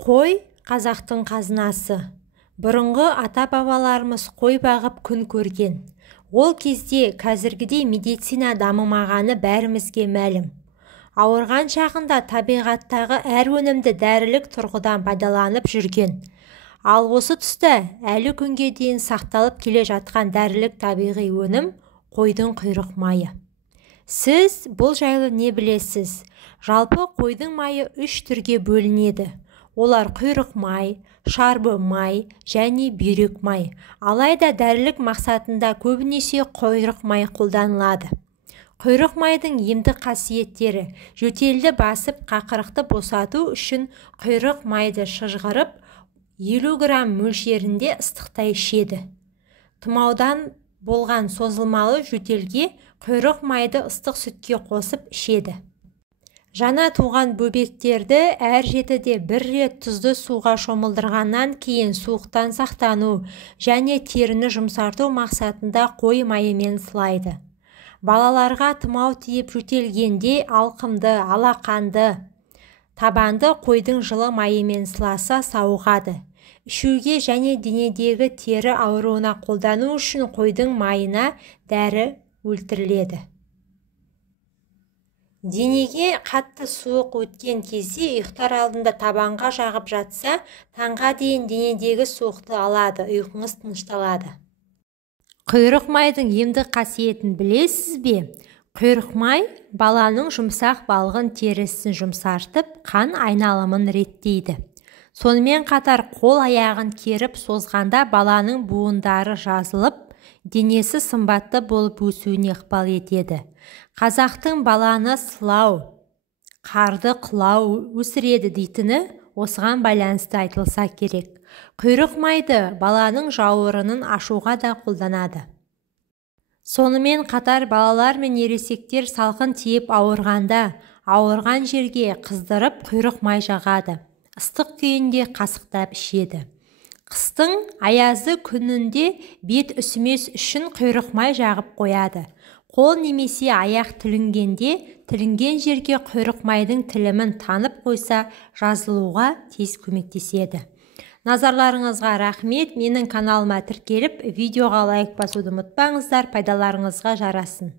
Қой қазақтың қазынасы. Бұрынғы ата-бабаларымыз қой бағып күн көрген. Ол кезде қазіргідей медицина дамымағаны бәрімізге мәлім. Ауырған шағында табиғаттағы әр өнімді дәрілік тұрғыдан пайдаланып жүрген. Ал осы тұста әлі күнге дейін сақталып келе жатқан дәрілік табиғи өнім қойдың құйрық майы. Сіз бұл жайлы не білесіз? Жалпы қойдың майы 3 түрге бөлінеді. Олар құйрық май, шарбы май және бүйрек май. Алайда дәрілік мақсатында көбінесе құйрық май қолданылады. Құйрық майдың емдік қасиеттері: жөтелді басып, қақырықты босату үшін құйрық майды шыжғырып, 50 грамм мөлшерінде ыстықта ішеді. Тұмаудан болған созылмалы жөтелге құйрық майды ыстық сүтке қосып ішеді. Жаңа туған бөбектерді әр 7-де 1 рет тұзды суға шомылдырғаннан кейін суықтан сақтану және теріні жұмсарту мақсатында қой майымен сылайды. Балаларға тұмау тиіп жөтелгенде алқымды, алақанды, табанды қойдың жылы майымен сыласа сауығады. Ішуге және денедегі тері ауруына қолдану үшін қойдың майына дәрі өлтіріледі. Денеге қатты суық өткен кезде ұйықтар алдында табанға жағып жатса, таңға дейін денедегі суықты алады, ұйқыңыз тынышталады. Құйрық майдың емдік қасиетін білесіз бе? Құйрық май баланың жұмсақ балғын терісін жұмсартып, қан айналымын реттейді. Сонымен қатар қол-аяғын керіп созғанда баланың буындары жазылып, денесі сымбатты болып өсуіне ықпал етеді. Қазақтың баланы сылау, қарды қылау өсіреді дейтіні осыған байланысты айтылса керек. Құйрық майды баланың жауырынын ашуға да қолданады. Сонымен қатар балалар мен ересектер салқын тиіп ауырғанда, ауырған жерге қыздырып құйрық май жағады. Ыстық күйінде қасықтап ішеді. Қыстың аязды күнінде бет үсімес үшін құйрық май жағып қояды. Қол немесе аяқ тілінгенде, тілінген жерге құйрық майдың тілімін танып қойса, жазылуға тез көмектеседі. Назарларыңызға рахмет. Менің каналыма тіркеліп, видеоға лайк басуды ұмытпаңыздар, пайдаларыңызға жарасын.